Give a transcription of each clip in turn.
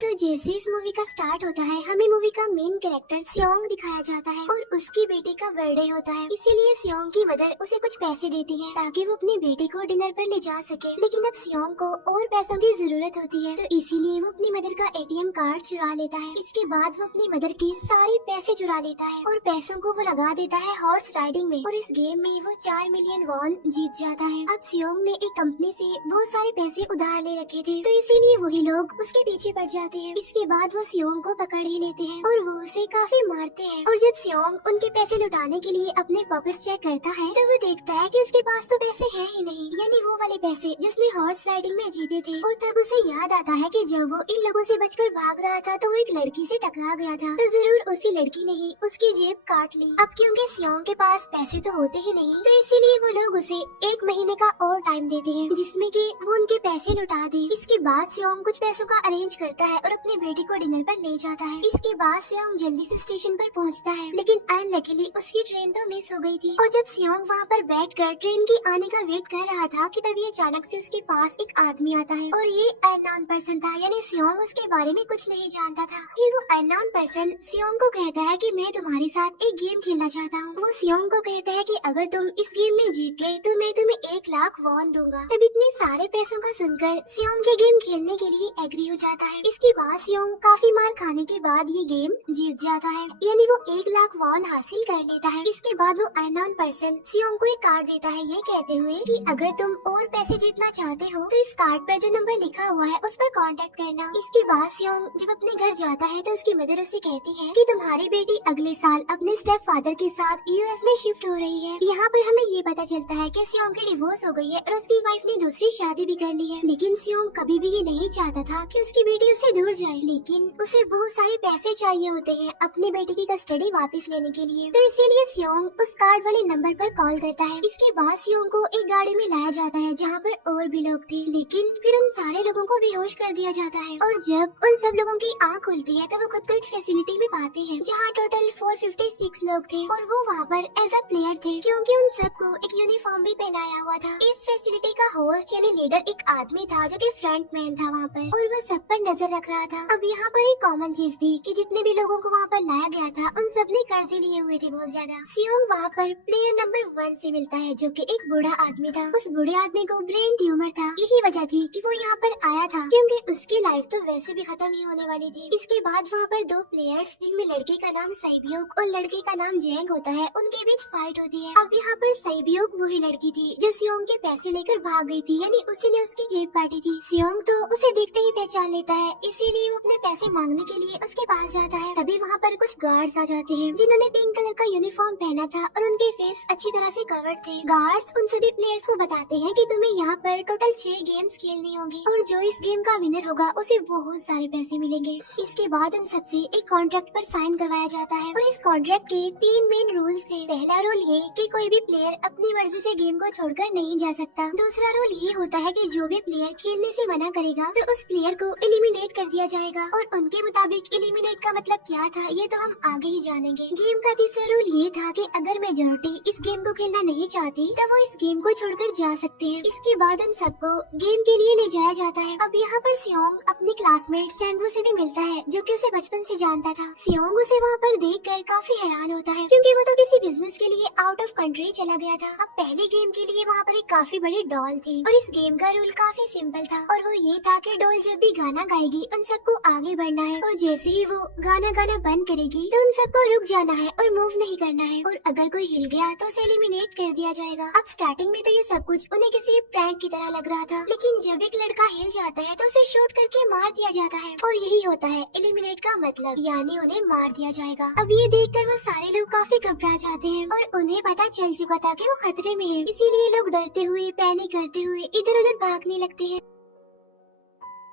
तो जैसे इस मूवी का स्टार्ट होता है हमें मूवी का मेन कैरेक्टर सियोंग दिखाया जाता है और उसकी बेटी का बर्थडे होता है। इसीलिए सियोंग की मदर उसे कुछ पैसे देती है ताकि वो अपनी बेटी को डिनर पर ले जा सके। लेकिन अब सियोंग को और पैसों की जरूरत होती है तो इसीलिए वो अपनी मदर का एटीएम कार्ड चुरा लेता है। इसके बाद वो अपनी मदर के सारे पैसे चुरा लेता है और पैसों को वो लगा देता है हॉर्स राइडिंग में और इस गेम में वो 4 मिलियन वॉन जीत जाता है। अब सियोंग ने एक कंपनी से बहुत सारे पैसे उधार ले रखे थे तो इसीलिए वही लोग उसके पीछे पड़ जाते हैं। इसके बाद वो सियोंग को पकड़ ही लेते हैं और वो उसे काफी मारते हैं। और जब सियोंग उनके पैसे लुटाने के लिए अपने पॉकेट्स चेक करता है तो वो देखता है कि उसके पास तो पैसे हैं ही नहीं, यानी वो वाले पैसे जिसने हॉर्स राइडिंग में जीते थे। और तब उसे याद आता है कि जब वो इन लोगों से बचकर भाग रहा था तो वो एक लड़की से टकरा गया था, तो जरूर उसी लड़की ने ही उसकी जेब काट ली। अब क्योंकि सियोंग के पास पैसे तो होते ही नहीं तो इसीलिए वो लोग उसे 1 महीने का और टाइम देते हैं जिसमें कि वो उनके पैसे लुटा दे। इसके बाद सियोंग कुछ पैसों का अरेंज करता है और अपनी बेटी को डिनर पर ले जाता है। इसके बाद सियोंग जल्दी से स्टेशन पर पहुंचता है लेकिन अनलकीली उसकी ट्रेन तो मिस हो गई थी। और जब सियोंग वहां पर बैठकर ट्रेन के आने का वेट कर रहा था कि तभी अचानक से उसके पास एक आदमी आता है और ये अननोन पर्सन था, यानी सियोंग उसके बारे में कुछ नहीं जानता था। फिर वो अननोन पर्सन सियोंग को कहता है कि मैं तुम्हारे साथ एक गेम खेलना चाहता हूँ। वो सियोंग को कहता है कि अगर तुम इस गेम में जीत गए तो मैं तुम्हें 1 लाख वॉन दूंगा। तब इतने सारे पैसों का सुनकर सियोंग के गेम खेलने के लिए एग्री हो जाता है। इसके बाद सियोंग काफी मार खाने के बाद ये गेम जीत जाता है, यानी वो 1 लाख वॉन हासिल कर लेता है। इसके बाद वो अननोन पर्सन सियोंग को एक कार्ड देता है ये कहते हुए कि अगर तुम और पैसे जीतना चाहते हो तो इस कार्ड पर जो नंबर लिखा हुआ है उस पर कांटेक्ट करना। इसके बाद सियोंग जब अपने घर जाता है तो उसकी मदर उसे कहती है कि तुम्हारी बेटी अगले साल अपने स्टेप फादर के साथ यूएस में शिफ्ट हो रही है। यहाँ पर हमें ये पता चलता है कि सियोंग की डिवोर्स हो गई है और उसकी वाइफ ने दूसरी शादी भी कर ली है। लेकिन सियोंग कभी भी ये नहीं चाहता था कि उसकी बेटी उससे दूर जाए, लेकिन उसे बहुत सारे पैसे चाहिए होते हैं अपनी बेटी की कस्टडी वापस लेने के लिए, तो इसीलिए सियोंग उस कार्ड वाले नंबर पर कॉल करता है। इसके बाद सियोंग को एक गाड़ी में लाया जाता है जहाँ पर और भी लोग थे, लेकिन फिर उन सारे लोगों को बेहोश कर दिया जाता है। और जब उन सब लोगों की आँख खुलती है तो वो खुद को एक फैसिलिटी में पाते हैं जहाँ टोटल 456 लोग थे और वो वहाँ पर एज अ प्लेयर थे क्योंकि उन सबको एक यूनिफॉर्म भी पहनाया हुआ था। इस फैसिलिटी का होस्ट यानी लीडर एक आदमी था जो कि फ्रंट मैन था वहाँ पर और वो सब पर नजर रख रहा था। अब यहाँ पर एक कॉमन चीज थी कि जितने भी लोगों को वहाँ पर लाया गया था उन सब ने कर्जे लिए हुए थे बहुत ज्यादा। सियोंग वहाँ पर प्लेयर नंबर 1 से मिलता है जो कि एक बूढ़ा आदमी था। उस बूढ़े आदमी को ब्रेन ट्यूमर था, यही वजह थी कि वो यहाँ पर आया था क्योंकि उसकी लाइफ तो वैसे भी खत्म ही होने वाली थी। इसके बाद वहाँ पर 2 प्लेयर्स जिनमें लड़के का नाम साइबियोक और लड़के का नाम जेंग होता है उनके बीच फाइट होती है। अब यहाँ पर साइबियोक वही लड़की थी जो सियोंग के पैसे लेकर भाग गई थी, यानी उसी ने उसकी जेब काटी थी। सियोंग तो उसे देखते ही पहचान लेता है, इसीलिए वो अपने पैसे मांगने के लिए उसके पास जाता है। तभी वहाँ पर कुछ गार्ड्स आ जाते हैं जिन्होंने पिंक कलर का यूनिफॉर्म पहना था और उनके फेस अच्छी तरह से कवर्ड थे। गार्ड्स उन सभी प्लेयर्स को बताते हैं कि तुम्हें यहाँ पर टोटल 6 गेम्स खेलनी होगी और जो इस गेम का विनर होगा उसे बहुत सारे पैसे मिलेंगे। इसके बाद उन सबसे एक कॉन्ट्रैक्ट पर साइन करवाया जाता है और इस कॉन्ट्रैक्ट के 3 मेन रूल्स थे। पहला रूल ये कि कोई भी प्लेयर अपनी मर्जी से गेम को छोड़कर नहीं जा सकता। दूसरा रूल ये होता है कि जो भी प्लेयर खेलने से मना करेगा तो उस प्लेयर को एलिमिनेट कर दिया जाएगा और उनके मुताबिक एलिमिनेट का मतलब क्या था ये तो हम आगे ही जानेंगे। गेम का तीसरा रूल ये था कि अगर मेजोरिटी इस गेम को खेलना नहीं चाहती तो वो इस गेम को छोड़कर जा सकते हैं। इसके बाद उन सबको गेम के लिए ले जाया जाता है। अब यहाँ पर सियोंग अपने क्लासमेट सेंगवू से भी मिलता है जो कि उसे बचपन से जानता था। सियोंग उसे वहाँ पर देखकर काफी हैरान होता है क्योंकि वो तो किसी बिजनेस के लिए आउट ऑफ कंट्री चला गया था। अब पहले गेम के लिए वहाँ पर एक काफी बड़ी डॉल थी और इस गेम का रूल काफी सिंपल था और वो ये था कि डॉल जब भी गाना गाएगी उन सबको आगे बढ़ना है और जैसे ही वो गाना गाना बंद करेगी तो उन सबको रुक जाना है और मूव नहीं करना है और अगर कोई हिल गया तो उसे एलिमिनेट कर दिया जाएगा। अब स्टार्टिंग में तो ये सब कुछ उन्हें किसी प्रैंक की तरह लग रहा था, लेकिन जब एक लड़का हिल जाता है तो उसे शूट करके मार दिया जाता है और यही होता है एलिमिनेट का मतलब, यानी उन्हें मार दिया जाएगा। अब ये देखकर वो सारे लोग काफी घबरा जाते हैं और उन्हें पता चल चुका था कि वो खतरे में है, इसीलिए लोग डरते हुए पैनिक करते हुए इधर उधर भागने लगते हैं।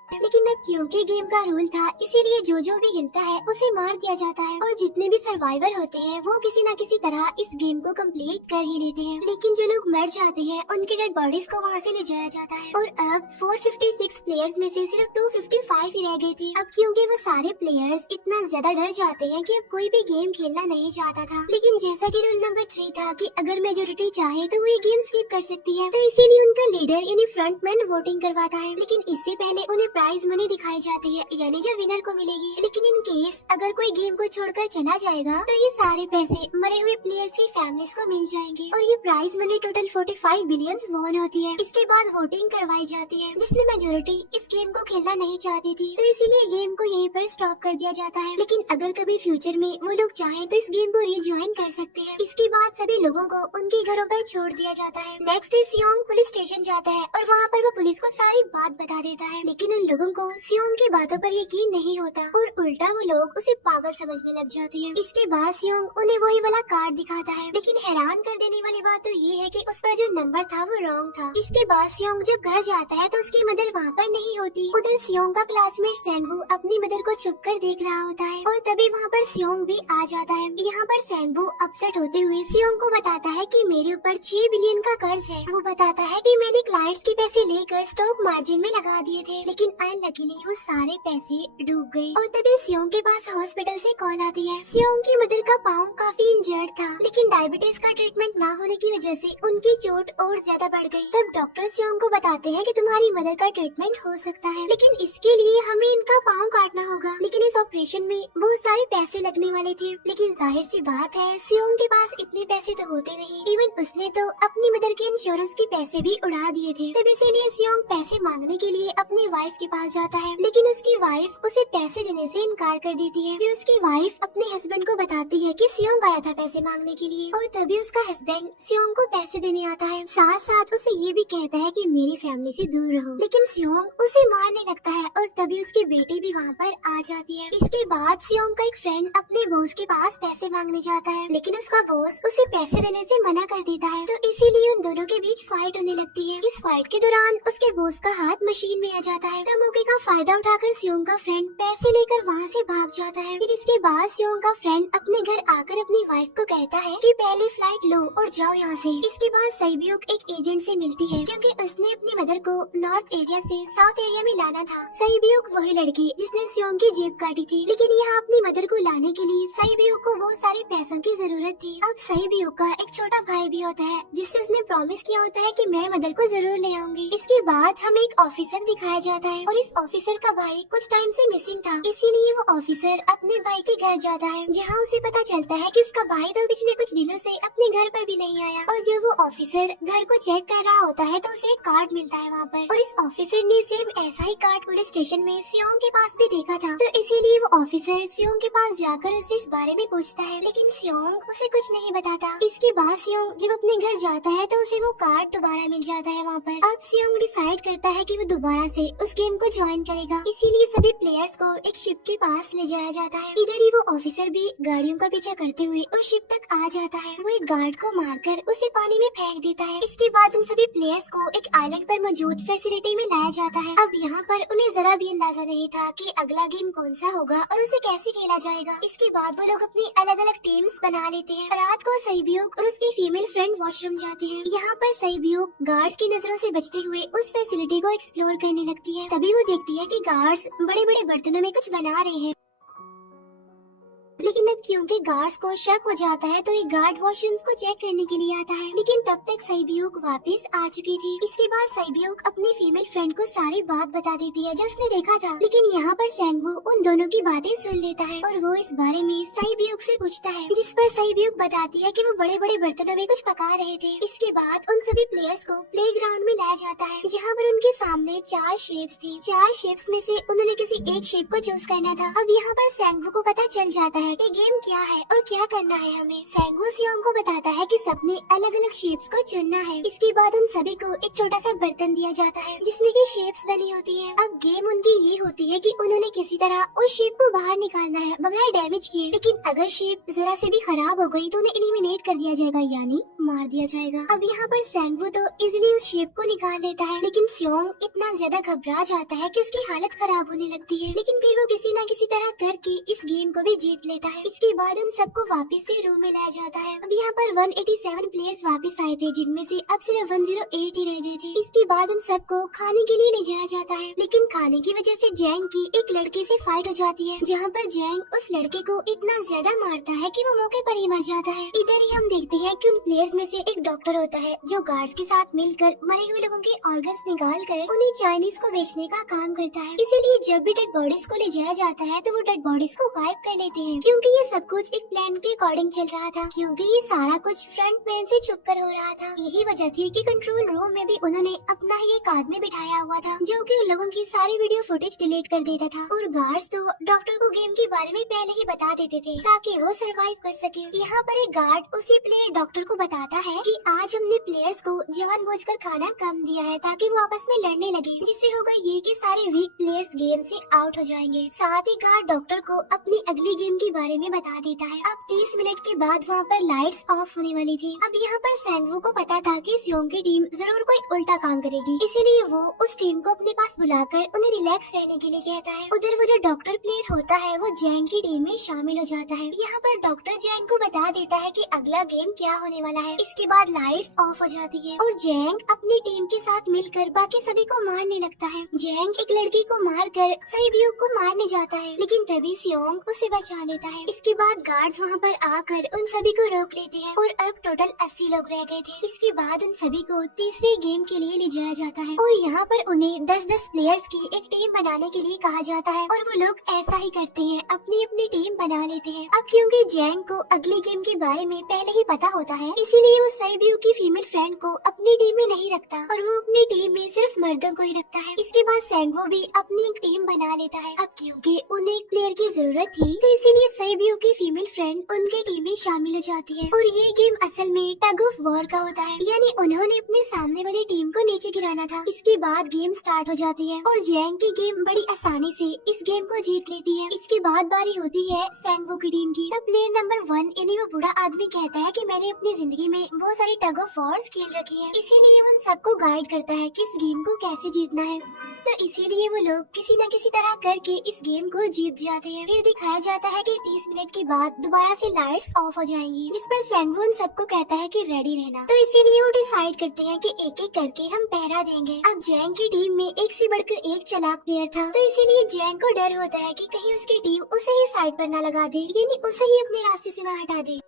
लेकिन अब क्योंकि गेम का रूल था इसीलिए जो भी हिलता है उसे मार दिया जाता है और जितने भी सर्वाइवर होते हैं वो किसी न किसी तरह इस गेम को कंप्लीट कर ही लेते हैं। लेकिन जो लोग मर जाते हैं उनकी डेड बॉडीज को वहाँ से ले जाया जाता है और अब 456 प्लेयर्स में से सिर्फ 255 ही रह गए थे। अब क्योंकि वो सारे प्लेयर्स इतना ज्यादा डर जाते हैं कि अब कोई भी गेम खेलना नहीं चाहता था। लेकिन जैसा कि रूल नंबर 3 था कि अगर मेजोरिटी चाहे तो वो ये गेम स्किप कर सकती है, तो इसीलिए उनका लीडर यानी फ्रंटमैन वोटिंग करवाता है। लेकिन इससे पहले उन्हें प्राइज मनी दिखाई जाती है, यानी जो विनर को मिलेगी। लेकिन इन केस अगर कोई गेम को छोड़कर चला जाएगा तो ये सारे पैसे मरे हुए प्लेयर्स की फैमिलीज को मिल जाएंगे। और ये prize money total 45 billion won होती है। इसके बाद वोटिंग करवाई जाती है, जिसमें मेजोरिटी इस गेम को खेलना नहीं चाहती थी, तो इसीलिए गेम को यहीं पर स्टॉप कर दिया जाता है। लेकिन अगर कभी फ्यूचर में वो लोग चाहें तो इस गेम को रिज्वाइन कर सकते हैं। इसके बाद सभी लोगों को उनके घरों पर छोड़ दिया जाता है। नेक्स्ट सियोंग पुलिस स्टेशन जाता है और वहाँ पर वो पुलिस को सारी बात बता देता है। लेकिन उन लोगों को सियोंग की बातों पर यकीन नहीं होता और उल्टा वो लोग उसे पागल समझने लग जाते हैं। इसके बाद सियोंग उन्हें वही वाला कार्ड दिखाता है, लेकिन हैरान कर देने वाली बात तो ये है कि उस पर जो नंबर था वो रॉन्ग था। इसके बाद सियोंग जब घर जाता है तो उसकी मदर वहाँ पर नहीं होती। उधर सियोंग का क्लासमेट सेंगवू अपनी मदर को छुप कर देख रहा होता है और तभी वहाँ पर सियोंग भी आ जाता है। यहाँ पर सेंगवू अपसेट होते हुए सियोंग को बताता है कि मेरे ऊपर 6 बिलियन का कर्ज है। वो बताता है कि मैंने क्लाइंट्स के पैसे लेकर स्टॉक मार्जिन में लगा दिए थे, लेकिन अनलकीली वो सारे पैसे डूब गए। और तभी सियोंग के पास हॉस्पिटल से कॉल आती है। सियोंग की मदर का पाँव काफी इंजर्ड था, लेकिन डायबिटीज का ट्रीटमेंट न होने की वजह से उनकी चोट और ज्यादा बढ़ गई। तब डॉक्टर सियोंग को बताते हैं कि तुम्हारी मदर का ट्रीटमेंट हो सकता है, लेकिन इसके लिए हमें इनका पाँव काटना होगा। लेकिन इस ऑपरेशन में बहुत सारे पैसे लगने वाले थे। लेकिन जाहिर सी बात है सियोंग के पास इतने पैसे तो होते नहीं। इवन उसने तो अपनी मदर के इंश्योरेंस के पैसे भी उड़ा दिए थे। तब इसीलिए सियोंग पैसे मांगने के लिए अपनी वाइफ के पास जाता है, लेकिन उसकी वाइफ उसे पैसे देने से इनकार कर देती है। फिर उसकी वाइफ अपने हस्बैंड को बताती है कि सियोंग आया था पैसे मांगने के लिए, और तभी उसका हस्बैंड सियोंग को पैसे देने आता है। साथ साथ उसे ये भी कहता है कि मेरी फैमिली से दूर रहो। लेकिन सियोंग उसे मारने लगता है और तभी उसकी बेटी भी वहाँ पर आ जाती है। इसके बाद सियोंग का एक फ्रेंड अपने बॉस के पास पैसे मांगने जाता है, लेकिन उसका बॉस उसे पैसे देने से मना कर देता है। तो इसीलिए उन दोनों के बीच फाइट होने लगती है। इस फाइट के दौरान उसके बॉस का हाथ मशीन में आ जाता है। तो मौके का फायदा उठाकर सियोंग का फ्रेंड पैसे लेकर वहाँ से भाग जाता है। फिर इसके बाद सियोंग का फ्रेंड अपने घर आकर अपनी वाइफ को कहता है कि पहले फ्लाइट लो और जाओ यहाँ से। इसके बाद सईब्यूक एक एजेंट से मिलती है, क्योंकि उसने अपनी मदर को नॉर्थ एरिया से साउथ एरिया में लाना था। सईब्यूक वही लड़की जिसने सियोंग की जेब काटी थी, लेकिन यहाँ अपनी मदर को लाने के लिए सईब्यूक को बहुत सारे पैसों की जरूरत थी। अब सईब्यूक का एक छोटा भाई भी होता है, जिससे उसने प्रॉमिस किया होता है कि मैं मदर को जरूर ले आऊंगी। इसके बाद हमें एक ऑफिसर दिखाया जाता है और इस ऑफिसर का भाई कुछ टाइम से मिसिंग था, इसीलिए वो ऑफिसर अपने भाई के घर जाता है, जहाँ उसे पता चलता है कि उसका भाई तो पिछले कुछ दिनों से अपने घर पर भी नहीं आया। और जब वो ऑफिसर घर को चेक कर रहा होता है तो उसे एक कार्ड मिलता है वहाँ पर, और इस ऑफिसर ने सेम ऐसा ही कार्ड पुलिस स्टेशन में सियोंग के पास भी देखा था। तो इसीलिए वो ऑफिसर सियोंग के पास जाकर उससे इस बारे में पूछता है, लेकिन सियोंग उसे कुछ नहीं बताता। इसके बाद सियोंग जब अपने घर जाता है तो उसे वो कार्ड दोबारा मिल जाता है वहाँ पर। अब सियोंग डिसाइड करता है कि वो दोबारा से उस गेम को ज्वाइन करेगा, इसीलिए सभी प्लेयर्स को एक शिप के पास ले जाया जाता है। इधर ही वो ऑफिसर भी गाड़ियों का पीछा करते हुए उस शिप तक आ जाता है। वो एक गार्ड को मारकर उसे पानी में फेंक देता है। इसके बाद उन सभी प्लेयर्स को एक आइलैंड पर मौजूद फैसिलिटी में लाया जाता है। अब यहाँ पर उन्हें जरा भी अंदाजा नहीं था कि अगला गेम कौन सा होगा और उसे कैसे खेला जाएगा। इसके बाद वो लोग अपनी अलग अलग टीम्स बना लेते हैं। रात को सईब्यूक और उसकी फीमेल फ्रेंड वॉशरूम जाती है। यहाँ पर सईब्यूक गार्ड्स की नजरों से बचते हुए उस फैसिलिटी को एक्सप्लोर करने लगती है। तभी वो देखती है कि गार्ड्स बड़े बड़े बर्तनों में कुछ बना रहे हैं, लेकिन अब क्योंकि गार्ड्स को शक हो जाता है तो एक गार्ड वॉशरूम्स को चेक करने के लिए आता है। लेकिन तब तक सईब्यूक वापस आ चुकी थी। इसके बाद सईब्यूक अपनी फीमेल फ्रेंड को सारी बात बता देती है जो उसने देखा था। लेकिन यहाँ पर सेंगवू उन दोनों की बातें सुन लेता है और वो इस बारे में सईब्यूक से पूछता है, जिस पर सईब्यूक बताती है कि वो बड़े बड़े बर्तनों में कुछ पका रहे थे। इसके बाद उन सभी प्लेयर्स को प्लेग्राउंड में लाया जाता है, जहाँ पर उनके सामने 4 शेप्स थी। 4 शेप्स में से उन्होंने किसी एक शेप को चूज करना था। अब यहाँ पर सेंगवू को पता चल जाता है कि गेम क्या है और क्या करना है हमें। सेंगवू सियोंग को बताता है कि सबने अलग अलग शेप्स को चुनना है। इसके बाद उन सभी को एक छोटा सा बर्तन दिया जाता है जिसमें की शेप्स बनी होती है। अब गेम उनकी ये होती है कि उन्होंने किसी तरह उस शेप को बाहर निकालना है बगैर डैमेज किए। लेकिन अगर शेप जरा से भी खराब हो गई तो उन्हें एलिमिनेट कर दिया जाएगा, यानी मार दिया जाएगा। अब यहाँ पर सेंगवू तो इजिली उस शेप को निकाल लेता है, लेकिन सियोंग इतना ज्यादा घबरा जाता है कि उसकी हालत खराब होने लगती है। लेकिन फिर वो किसी न किसी तरह करके इस गेम को भी जीत लेता है। इसके बाद उन सबको वापस से रूम में लाया जाता है। अब यहाँ पर 187 प्लेयर्स वापस आए थे, जिनमें से अब सिर्फ 108 ही रह गए थे। इसके बाद उन सबको खाने के लिए ले जाया जाता है, लेकिन खाने की वजह से जैंग की एक लड़के से फाइट हो जाती है, जहाँ पर जैंग उस लड़के को इतना ज्यादा मारता है कि वो मौके पर ही मर जाता है। इधर ही हम देखते हैं कि उन प्लेयर्स में से एक डॉक्टर होता है जो गार्ड्स के साथ मिलकर मरे हुए लोगों के ऑर्गन्स निकाल कर उन्हें चाइनीज को बेचने का काम करता है। इसीलिए जब भी डेड बॉडीज को ले जाया जाता है तो वो डेड बॉडीज को गायब कर लेते हैं, क्योंकि ये सब कुछ एक प्लान के अकॉर्डिंग चल रहा था, क्योंकि ये सारा कुछ फ्रंट मैन से छुप कर हो रहा था। यही वजह थी कि कंट्रोल रूम में भी उन्होंने अपना ही एक आदमी बिठाया हुआ था, जो कि उन लोगों की सारी वीडियो फुटेज डिलीट कर देता था। और गार्ड्स तो डॉक्टर को गेम के बारे में पहले ही बता देते थे ताकि वो सरवाइव कर सके। यहाँ पर एक गार्ड उसी प्लेयर डॉक्टर को बताता है कि आज हमने प्लेयर्स को जानबूझकर खाना कम दिया है ताकि वो आपस में लड़ने लगे, जिससे होगा ये कि सारे वीक प्लेयर्स गेम से आउट हो जाएंगे। साथ ही गार्ड डॉक्टर को अपनी अगली गेम के बारे में बता देता है। अब 30 मिनट के बाद वहाँ पर लाइट्स ऑफ होने वाली थी। अब यहाँ पर सैंगवू को पता था कि सियोंग की टीम जरूर कोई उल्टा काम करेगी, इसीलिए वो उस टीम को अपने पास बुलाकर उन्हें रिलैक्स रहने के लिए कहता है। उधर वो जो डॉक्टर प्लेयर होता है वो जैंग की टीम में शामिल हो जाता है। यहाँ पर डॉक्टर जैंग को बता देता है कि अगला गेम क्या होने वाला है। इसके बाद लाइट्स ऑफ हो जाती है और जैंग अपनी टीम के साथ मिलकर बाकी सभी को मारने लगता है। जैंग एक लड़की को मारकर सैब्यू को मारने जाता है, लेकिन तभी सियोंग उसे बचा लेता है। इसके बाद गार्ड्स वहाँ पर आकर उन सभी को रोक लेते हैं और अब टोटल 80 लोग रह गए थे। इसके बाद उन सभी को तीसरे गेम के लिए ले जाया जाता है और यहाँ पर उन्हें 10-10 प्लेयर्स की एक टीम बनाने के लिए कहा जाता है और वो लोग ऐसा ही करते हैं, अपनी अपनी टीम बना लेते हैं। अब क्योंकि जैंग को अगली गेम के बारे में पहले ही पता होता है, इसीलिए वो सैब्यू की फीमेल फ्रेंड को अपनी टीम में नहीं रखता और वो अपनी टीम में सिर्फ मर्दों को ही रखता है। इसके बाद सैंगवो भी अपनी एक टीम बना लेता है। अब क्योंकि उन्हें एक प्लेयर की जरूरत थी, तो इसीलिए सैब्यू की फीमेल फ्रेंड उनके टीम में शामिल हो जाती है और ये गेम असल में टग ऑफ वॉर का होता है, यानी उन्होंने अपने सामने वाली टीम को नीचे गिराना था। इसके बाद गेम स्टार्ट हो जाती है और जैंग की गेम बड़ी आसानी से इस गेम को जीत लेती है। इसके बाद बारी होती है सैंगवो की टीम की। तब प्लेयर नंबर 1 यानी वो बूढ़ा आदमी कहता है कि मैंने अपनी जिंदगी में बहुत सारी टग ऑफ वॉर्स खेल रखी है, इसीलिए उन सबको गाइड करता है कि इस गेम को कैसे जीतना है। तो इसीलिए वो लोग किसी न किसी तरह करके इस गेम को जीत जाते हैं। फिर दिखाया जाता है कि 30 मिनट के बाद दोबारा से लाइट्स ऑफ हो जाएंगी, जिस पर सैंगवो उन सबको कहता है कि रेडी रहना। तो इसीलिए वो डिसाइड करते हैं कि एक एक करके हम पहरा देंगे। अब जैंग की टीम में एक से बढ़कर एक चालाक प्लेयर था, तो इसीलिए जैंग को डर होता है कि कहीं उसकी टीम उसे ही साइड पर न लगा दे, यानी उसे ही अपने रास्ते से न हटा दे।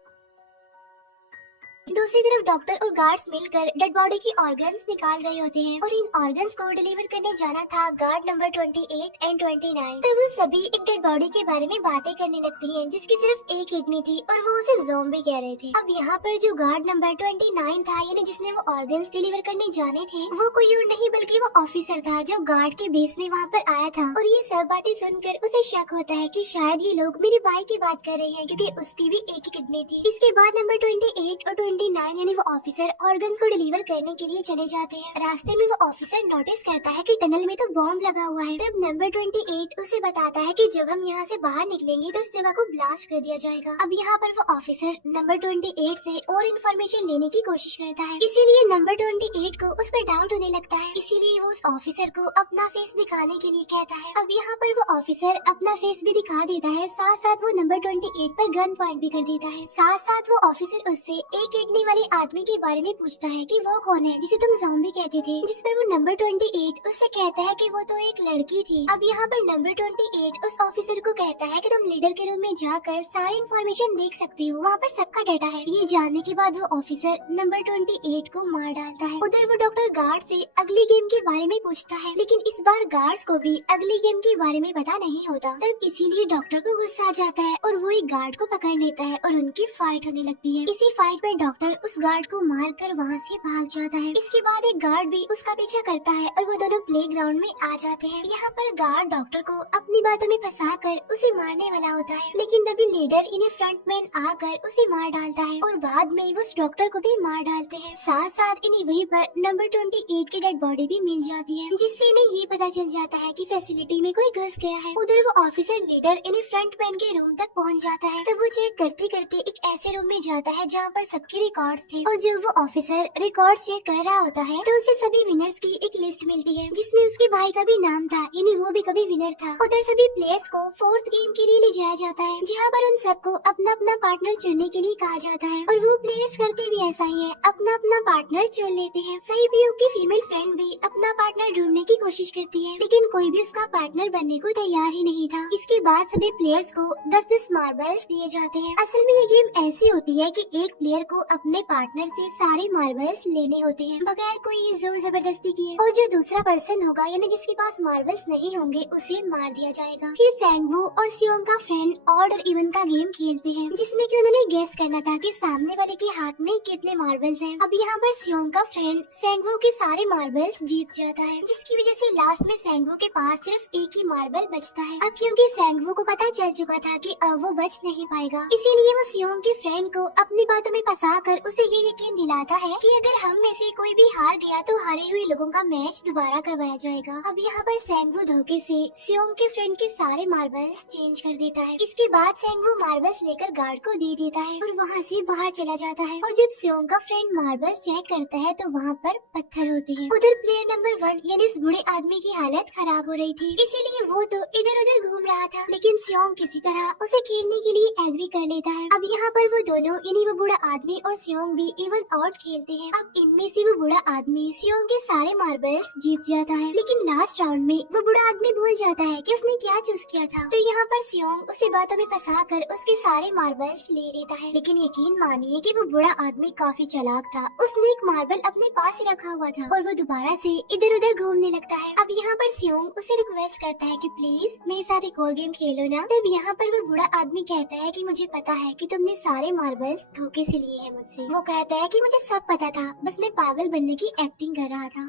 दूसरी तरफ डॉक्टर और गार्ड्स मिलकर डेड बॉडी की ऑर्गन्स निकाल रहे होते हैं और इन ऑर्गन्स को डिलीवर करने जाना था गार्ड नंबर 28 एंड 29। तो वो सभी एक डेड बॉडी के बारे में बातें करने लगती हैं, जिसकी सिर्फ एक किडनी थी और वो उसे ज़ॉम्बी कह रहे थे। अब यहाँ पर जो गार्ड नंबर 29 था, यानी जिसने वो ऑर्गन्स डिलीवर करने जाने थे, वो कोई और नहीं बल्कि वो ऑफिसर था जो गार्ड के बेस में वहाँ पर आया था। और ये सब बातें सुनकर उसे शक होता है कि शायद ये लोग मेरे भाई की बात कर रहे हैं, क्योंकि उसकी भी एक ही किडनी थी। इसके बाद नंबर 28 और 29 यानी वो ऑफिसर ऑर्गन्स को डिलीवर करने के लिए चले जाते हैं। रास्ते में वो ऑफिसर नोटिस करता है कि टनल में तो बॉम्ब लगा हुआ है। तब नंबर 28 उसे बताता है कि जब हम यहाँ से बाहर निकलेंगे तो इस जगह को ब्लास्ट कर दिया जाएगा। अब यहाँ पर वो ऑफिसर नंबर 28 से और इन्फॉर्मेशन लेने की कोशिश करता है, इसीलिए नंबर 28 को उस पर डाउट होने लगता है। इसीलिए वो उस ऑफिसर को अपना फेस दिखाने के लिए कहता है। अब यहाँ पर वो ऑफिसर अपना फेस भी दिखा देता है, साथ साथ वो नंबर 28 पर गन पॉइंट भी कर देता है। साथ साथ वो ऑफिसर उससे एक किडनी वाले आदमी के बारे में पूछता है कि वो कौन है जिसे तुम ज़ॉम्बी कहते थे, जिस पर वो नंबर 28 उससे कहता है कि वो तो एक लड़की थी। अब यहाँ पर नंबर 28 उस ऑफिसर को कहता है कि तुम लीडर के रूम में जाकर सारी इन्फॉर्मेशन देख सकती हो, वहाँ पर सबका डाटा है। ये जानने के बाद वो ऑफिसर नंबर 28 को मार डालता है। उधर वो डॉक्टर गार्ड से अगली गेम के बारे में पूछता है, लेकिन इस बार गार्ड्स को भी अगली गेम के बारे में पता नहीं होता। तब इसीलिए डॉक्टर को गुस्सा आ जाता है और वो एक गार्ड को पकड़ लेता है और उनकी फाइट होने लगती है। इसी फाइट में डॉक्टर उस गार्ड को मार कर वहाँ से भाग जाता है। इसके बाद एक गार्ड भी उसका पीछा करता है और वो दोनों प्लेग्राउंड में आ जाते हैं। यहाँ पर गार्ड डॉक्टर को अपनी बातों में फंसा कर उसे मारने वाला होता है, लेकिन तभी लीडर इन्हें फ्रंटमैन आकर उसे मार डालता है और बाद में वो उस डॉक्टर को भी मार डालते हैं। साथ साथ इन्हें वहीं पर नंबर 28 की डेड बॉडी भी मिल जाती है, जिससे इन्हें ये पता चल जाता है कि फैसिलिटी में कोई घुस गया है। उधर वो ऑफिसर लीडर इन्हें फ्रंटमैन के रूम तक पहुँच जाता है। तो वो चेक करते करते एक ऐसे रूम में जाता है जहाँ पर सबके के रिकॉर्ड्स थे और जब वो ऑफिसर रिकॉर्ड चेक कर रहा होता है तो उसे सभी विनर्स की एक लिस्ट मिलती है जिसमें उसके भाई का भी नाम था, यानी वो भी कभी विनर था। उधर सभी प्लेयर्स को फोर्थ गेम के लिए ले जाया जाता है जहाँ पर उन सबको अपना अपना पार्टनर चुनने के लिए कहा जाता है और वो प्लेयर्स करते भी ऐसा ही है, अपना अपना पार्टनर चुन लेते हैं। सही भी की फीमेल फ्रेंड भी अपना पार्टनर ढूंढने की कोशिश करती है लेकिन कोई भी उसका पार्टनर बनने को तैयार ही नहीं था। इसके बाद सभी प्लेयर्स को 10-10 मार्बल्स दिए जाते हैं। असल में ये गेम ऐसी होती है कि एक प्लेयर को अपने पार्टनर से सारे मार्बल्स लेने होते हैं बगैर कोई जोर जबरदस्ती किए, और जो दूसरा पर्सन होगा यानी जिसके पास मार्बल्स नहीं होंगे उसे मार दिया जाएगा। फिर सैंगवू और सियोंग का फ्रेंड ऑड और इवन का गेम खेलते हैं जिसमें कि उन्होंने गेस करना था कि सामने वाले के हाथ में कितने मार्बल्स हैं। अब यहाँ पर सियोंग का फ्रेंड सैंगवू के सारे मार्बल्स जीत जाता है जिसकी वजह से लास्ट में सैंगवू के पास सिर्फ एक ही मार्बल बचता है। अब क्योंकि सैंगवू को पता चल चुका था कि अब वो बच नहीं पाएगा, इसीलिए वो सियोंग के फ्रेंड को अपनी बातों में फंसा कर उसे ये यकीन दिलाता है कि अगर हम में से कोई भी हार गया तो हारे हुए लोगों का मैच दोबारा करवाया जाएगा। अब यहाँ पर सैंगवू धोखे से सियोंग के फ्रेंड के सारे मार्बल्स चेंज कर देता है। इसके बाद सैंगवू मार्बल्स लेकर गार्ड को दे देता है और वहाँ से बाहर चला जाता है। और जब सियोंग का फ्रेंड मार्बल्स चेक करता है तो वहाँ पर पत्थर होते हैं। उधर प्लेयर नंबर 1 यानी उस बूढ़े आदमी की हालत खराब हो रही थी, इसीलिए वो तो इधर उधर घूम रहा था, लेकिन सियोंग किसी तरह उसे खेलने के लिए एग्री कर लेता है। अब यहाँ पर वो दोनों यानी वो बूढ़ा आदमी और सियोंग भी इवन आउट खेलते हैं। अब इनमें से वो बूढ़ा आदमी सियोंग के सारे मार्बल्स जीत जाता है, लेकिन लास्ट राउंड में वो बूढ़ा आदमी भूल जाता है कि उसने क्या चूज किया था। तो यहाँ पर सियोंग उसे बातों में फंसा कर उसके सारे मार्बल्स ले लेता है, लेकिन यकीन मानिए कि वो बूढ़ा आदमी काफी चालाक था। उसने एक मार्बल अपने पास ही रखा हुआ था और वो दोबारा से इधर उधर घूमने लगता है। अब यहाँ पर सियोंग उसे रिक्वेस्ट करता है कि प्लीज मेरे साथ एक और गेम खेलो ना। तब यहाँ पर वो बूढ़ा आदमी कहता है कि मुझे पता है कि तुमने सारे मार्बल्स धोखे से लिए हैं मुझसे। वो कहता है कि मुझे सब पता था, बस मैं पागल बनने की एक्टिंग कर रहा था।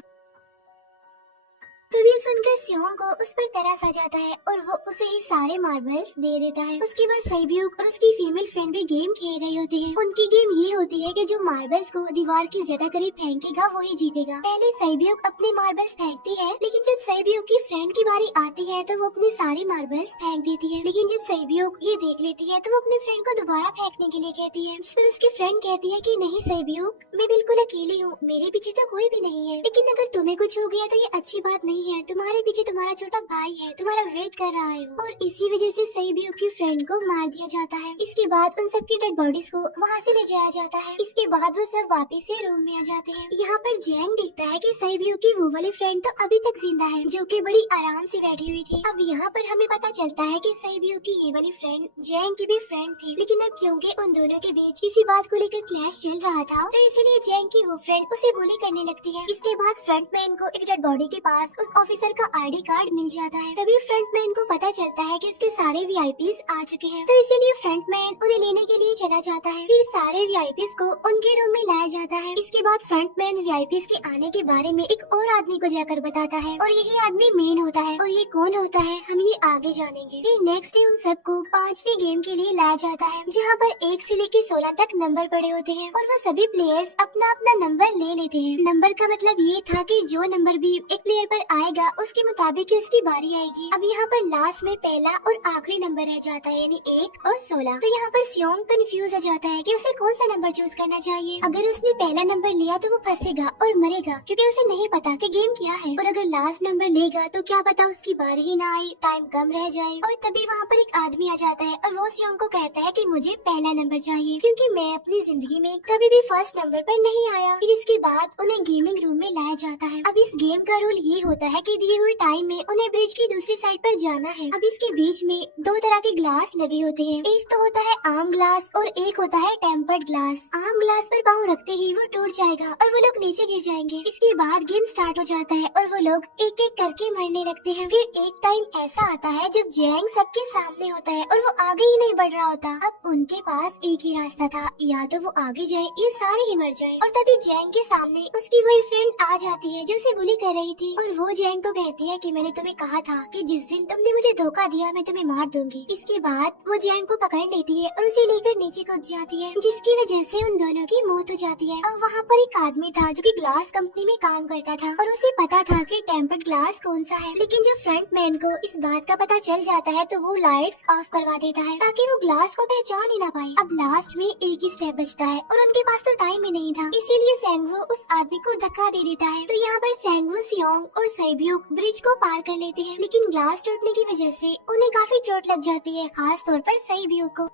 तभी सुनकर सियोंग को उस पर तरस आ जाता है और वो उसे सारे मार्बल्स दे देता है। उसके बाद सैब्यूक और उसकी फीमेल फ्रेंड भी गेम खेल रही होती है। उनकी गेम ये होती है कि जो मार्बल्स को दीवार के ज्यादा करीब फेंकेगा वो ही जीतेगा। पहले सैब्यूक अपने मार्बल्स फेंकती है, लेकिन जब सैब्यूक की फ्रेंड की बारी आती है तो वो अपने सारे मार्बल्स फेंक देती है। लेकिन जब सैब्यूक ये देख लेती है तो वो अपने फ्रेंड को दोबारा फेंकने के लिए कहती है, जिस पर उसकी फ्रेंड कहती है कि नहीं सैब्यूक, मैं बिल्कुल अकेली हूँ, मेरे पीछे तो कोई भी नहीं है, लेकिन अगर तुम्हें कुछ हो गया तो ये अच्छी बात नहीं है, तुम्हारे पीछे तुम्हारा छोटा भाई है, तुम्हारा वेट कर रहा है। और इसी वजह से सैब्यूक की फ्रेंड को मार दिया जाता है। इसके बाद उन सबकी डेड बॉडीज को वहाँ से ले जाया जाता है। इसके बाद वो सब वापस से रूम में आ जाते हैं। यहाँ पर जैंग देखता है कि सैब्यूक की वो वाली फ्रेंड तो अभी तक जिंदा है, जो कि बड़ी आराम से बैठी हुई थी। अब यहाँ पर हमें पता चलता है कि सैब्यूक की ये वाली फ्रेंड जैंग की भी फ्रेंड थी, लेकिन अब क्योंकि उन दोनों के बीच किसी बात को लेकर क्लैश चल रहा था तो इसीलिए जैंग की वो फ्रेंड उसे बुली करने लगती है। इसके बाद फ्रंटमैन को एक डेड बॉडी के पास उस ऑफिसर का आईडी कार्ड मिल जाता है। तभी फ्रंटमैन को पता चलता है कि उसके सारे वीआईपीज आ चुके हैं, तो इसीलिए फ्रंटमैन उन्हें लेने के लिए चला जाता है। फिर सारे वीआईपीज को उनके रूम में लाया जाता है। इसके बाद फ्रंटमैन वीआईपीज के आने के बारे में एक और आदमी को जाकर बताता है और यही आदमी मेन होता है। और ये कौन होता है हम ये आगे जानेंगे। फिर नेक्स्ट डे उन सबको 5वीं गेम के लिए लाया जाता है, जहाँ पर 1 से लेकर 16 तक नंबर पड़े होते हैं और वो सभी प्लेयर्स अपना अपना नंबर ले लेते हैं। नंबर का मतलब ये था कि जो नंबर भी एक प्लेयर पर आएगा उसके मुताबिक उसकी बारी आएगी। अब यहाँ पर लास्ट में पहला और आखिरी नंबर रह जाता है, यानी 1 और 16। तो यहाँ पर सियोंग कंफ्यूज हो जाता है कि उसे कौन सा नंबर चूज करना चाहिए। अगर उसने पहला नंबर लिया तो वो फंसेगा और मरेगा, क्योंकि उसे नहीं पता कि गेम क्या है। और अगर लास्ट नंबर लेगा तो क्या पता उसकी बारी ही ना आए, टाइम कम रह जाए। और तभी वहाँ पर एक आदमी आ जाता है और वो सियोंग को कहता है कि मुझे पहला नंबर चाहिए, क्योंकि मैं अपनी जिंदगी में कभी भी फर्स्ट नंबर पर नहीं आया। फिर इसके बाद उन्हें गेमिंग रूम में लाया जाता है। अब इस गेम का रूल ये होता है कि दिए हुए टाइम में उन्हें ब्रिज की दूसरी साइड पर जाना है। अब इसके बीच में 2 तरह के ग्लास लगे होते हैं, एक तो होता है आम ग्लास और एक होता है टेम्पर्ड ग्लास। आम ग्लास पर पाँव रखते ही वो टूट जाएगा और वो लोग नीचे गिर जाएंगे। इसके बाद गेम स्टार्ट हो जाता है और वो लोग एक एक करके मरने लगते हैं। फिर एक टाइम ऐसा आता है जब जैंग सबके सामने होता है और वो आगे ही नहीं बढ़ रहा होता। अब उनके पास एक ही रास्ता था, या तो वो आगे जाए या सारे ही मर जाए। और तभी जैंग के सामने उसकी वही फ्रेंड आ जाती है जो उसे बुली कर रही थी, और वो जैंग को कहती है कि मैंने तुम्हें कहा था कि जिस दिन तुमने मुझे धोखा दिया मैं तुम्हें मार दूंगी। इसके बाद वो जैंग को पकड़ लेती है और उसे लेकर नीचे कूद जाती है, जिसकी वजह से उन दोनों की मौत हो जाती है। और वहाँ पर एक आदमी था जो कि ग्लास कंपनी में काम करता था और उसे पता था कि टेम्पर्ड ग्लास कौन सा है, लेकिन जब फ्रंट मैन को इस बात का पता चल जाता है तो वो लाइट्स ऑफ करवा देता है ताकि वो ग्लास को पहचान ही ना पाए। अब लास्ट में एक ही स्टेप बचता है और उनके पास तो टाइम ही नहीं था, इसीलिए सेंगवू उस आदमी को धक्का दे देता है। तो यहाँ पर सेंगवू, सियोंग और सैब्यूक ब्रिज को पार कर लेते हैं, लेकिन ग्लास टूटने की वजह से उन्हें काफी चोट लग जाती है, खास तौर पर सैब्यूक को।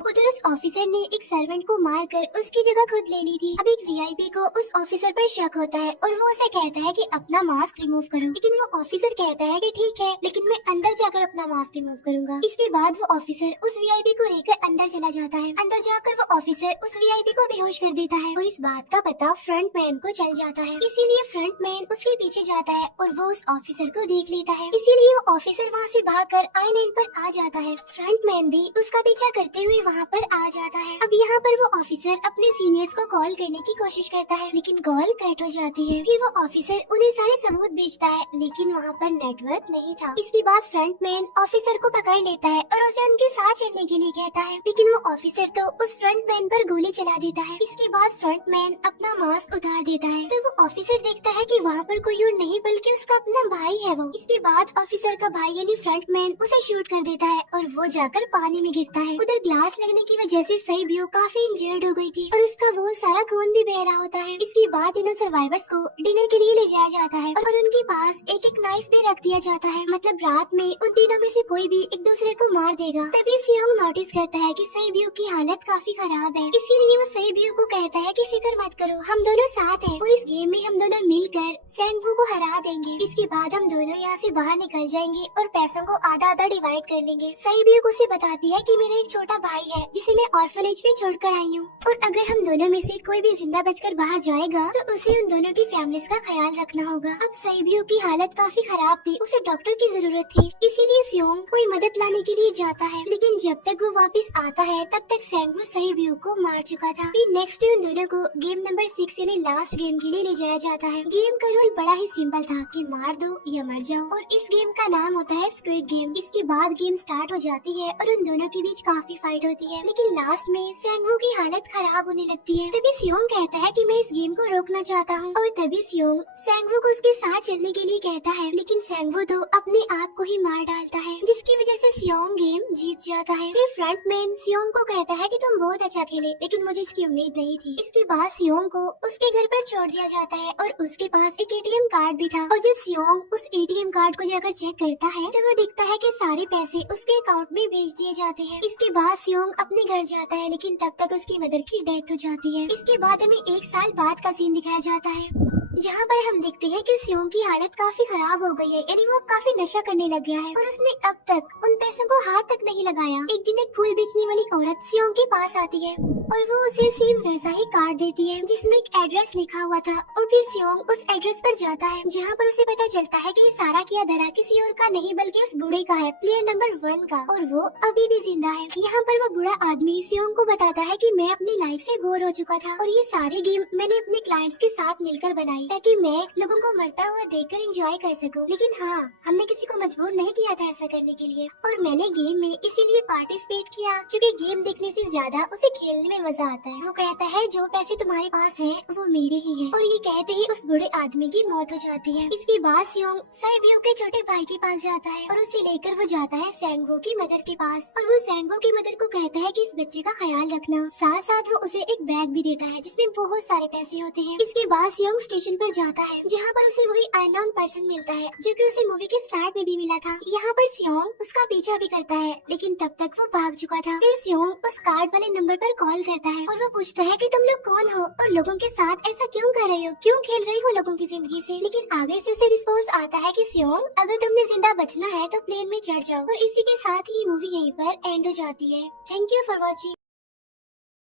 उधर उस ऑफिसर ने एक सर्वेंट को मारकर उसकी जगह खुद ले ली थी। अब एक वीआईपी को उस ऑफिसर पर शक होता है और वो उसे कहता है कि अपना मास्क रिमूव करो, लेकिन वो ऑफिसर कहता है कि ठीक है, लेकिन मैं अंदर जाकर अपना मास्क रिमूव करूंगा। इसके बाद वो ऑफिसर उस वीआईपी को लेकर अंदर चला जाता है। अंदर जाकर वो ऑफिसर उस वीआईपी को बेहोश कर देता है और इस बात का पता फ्रंट मैन को चल जाता है, इसीलिए फ्रंट मैन उसके पीछे जाता है और वो उस ऑफिसर को देख लेता है, इसीलिए वो ऑफिसर वहाँ से भागकर I-9 पर आ जाता है। फ्रंट मैन भी उसका पीछा करते हुए वहाँ पर आ जाता है। अब यहाँ पर वो ऑफिसर अपने सीनियर्स को कॉल करने की कोशिश करता है, लेकिन कॉल कट हो जाती है। फिर वो ऑफिसर उन्हें सारे सबूत भेजता है, लेकिन वहाँ पर नेटवर्क नहीं था। इसके बाद फ्रंट मैन ऑफिसर को पकड़ लेता है और उसे उनके साथ चलने के लिए कहता है, लेकिन वो ऑफिसर तो उस फ्रंट मैन पर गोली चला देता है। इसके बाद फ्रंट मैन अपना मास्क उतार देता है, तो वो ऑफिसर देखता है कि वहाँ पर कोई और नहीं बल्कि उसका अपना भाई है वो। इसके बाद ऑफिसर का भाई यानी फ्रंट मैन उसे शूट कर देता है और वो जाकर पानी में गिरता है। उधर ग्लास लगने की वजह से सैब्यूक काफी इंजर्ड हो गई थी और उसका बहुत सारा खून भी बह रहा होता है। इसके बाद इन सर्वाइवर्स को डिनर के लिए ले जाया जाता है और उनके पास एक एक नाइफ भी रख दिया जाता है, मतलब रात में उन तीनों में से कोई भी एक दूसरे को मार देगा। तभी सियोंग नोटिस करता है कि सैब्यूक की हालत काफी खराब है, इसीलिए वो सैब्यूक को कहता है कि फिक्र मत करो, हम दोनों साथ हैं और इस गेम में हम दोनों मिलकर सेंगवू को हरा देंगे। इसके बाद हम दोनों यहाँ से बाहर निकल जाएंगे और पैसों को आधा आधा डिवाइड कर लेंगे। सैब्यूक उसे बताती है कि मेरा एक छोटा भाई है जिसे मैं ऑर्फनेज में छोड़कर आई हूँ और अगर हम दोनों में से कोई भी जिंदा बचकर बाहर जाएगा तो उसे उन दोनों की फैमिलीज का ख्याल रखना होगा। अब सैब्यूक की हालत काफी खराब थी, उसे डॉक्टर की जरूरत थी, इसीलिए सियोंग कोई मदद लाने के लिए जाता है, लेकिन जब तक वो वापस आता है तब तक सेंगवू सैब्यूक को मार चुका था। फिर नेक्स्ट डे उन दोनों को गेम नंबर 6 यानी लास्ट गेम के लिए ले जाया जाता है। गेम का रूल बड़ा ही सिंपल था कि मार दो या मर जाओ और इस गेम का नाम होता है स्क्विड गेम। इसके बाद गेम स्टार्ट हो जाती है और उन दोनों के बीच काफी फाइट होती है, लेकिन लास्ट में सेंगवू की हालत खराब होने लगती है। तभी सियोंग कहता है कि मैं इस गेम को रोकना चाहता हूँ और तभी सियोंग सेंगवू को उसके साथ चलने के लिए कहता है, लेकिन सेंगवू तो अपने आप को ही मार डालता है, जिसकी वजह से सियोंग गेम जीत जाता है। फिर फ्रंट मैन सियोंग को कहता है कि तुम बहुत अच्छा खेले, लेकिन मुझे इसकी उम्मीद नहीं थी। इसके बाद सियोंग को उसके घर पर छोड़ दिया जाता है और उसके पास एक एटीएम कार्ड भी था और जब सियोंग उस एटीएम कार्ड को जाकर चेक करता है तो वो दिखता है कि सारे पैसे उसके अकाउंट में भेज दिए जाते हैं। इसके बाद सियोंग अपने घर जाता है, लेकिन तब तक उसकी मदर की डेथ हो जाती है। इसके बाद हमें 1 साल बाद का सीन दिखाया जाता है जहाँ पर हम देखते हैं कि सियोंग की हालत काफी खराब हो गई है, यानी वो अब काफी नशा करने लग गया है और उसने अब तक उन पैसों को हाथ तक नहीं लगाया। एक दिन एक फूल बेचने वाली औरत सियोंग के पास आती है और वो उसे सेम वैसा ही कार्ड देती है जिसमें एक एड्रेस लिखा हुआ था और फिर सियोंग उस एड्रेस पर जाता है जहाँ पर उसे पता चलता है कि ये सारा किया धरा किसी और का नहीं बल्कि उस बूढ़े का है, प्लेयर नंबर 1 का, और वो अभी भी जिंदा है। यहाँ पर वो बूढ़ा आदमी सियोंग को बताता है कि मैं अपनी लाइफ से बोर हो चुका था और ये सारी गेम मैंने अपने क्लाइंट्स के साथ मिलकर बनाई ताकि मैं लोगों को मरता हुआ देखकर एंजॉय कर सकूं। लेकिन हाँ, हमने किसी को मजबूर नहीं किया था ऐसा करने के लिए और मैंने गेम में इसीलिए पार्टिसिपेट किया क्योंकि गेम देखने से ज्यादा उसे खेलने में मजा आता है। वो कहता है जो पैसे तुम्हारे पास हैं वो मेरे ही हैं और ये कहते ही उस बूढ़े आदमी की मौत हो जाती है। इसके बाद सियोंग सैब्यूक के छोटे भाई के पास जाता है और उसे लेकर वो जाता है सेंगवू की मदर के पास और वो सेंगवू की मदर को कहता है कि इस बच्चे का ख्याल रखना। साथ साथ वो उसे एक बैग भी देता है जिसमें बहुत सारे पैसे होते हैं। इसके बाद सियोंग स्टेशन पर जाता है जहाँ पर उसे वही अननोन पर्सन मिलता है जो कि उसे मूवी के स्टार्ट में भी मिला था। यहाँ पर सियोंग उसका पीछा भी करता है, लेकिन तब तक वो भाग चुका था। फिर सियोंग उस कार्ड वाले नंबर पर कॉल करता है और वो पूछता है कि तुम लोग कौन हो और लोगों के साथ ऐसा क्यों कर रहे हो, क्यों खेल रही हो लोगों की जिंदगी से। लेकिन आगे से उसे रिस्पॉन्स आता है कि सियोंग अगर तुमने जिंदा बचना है तो प्लेन में चढ़ जाओ। और इसी के साथ ही मूवी यहीं पर एंड हो जाती है। Thank you for watching.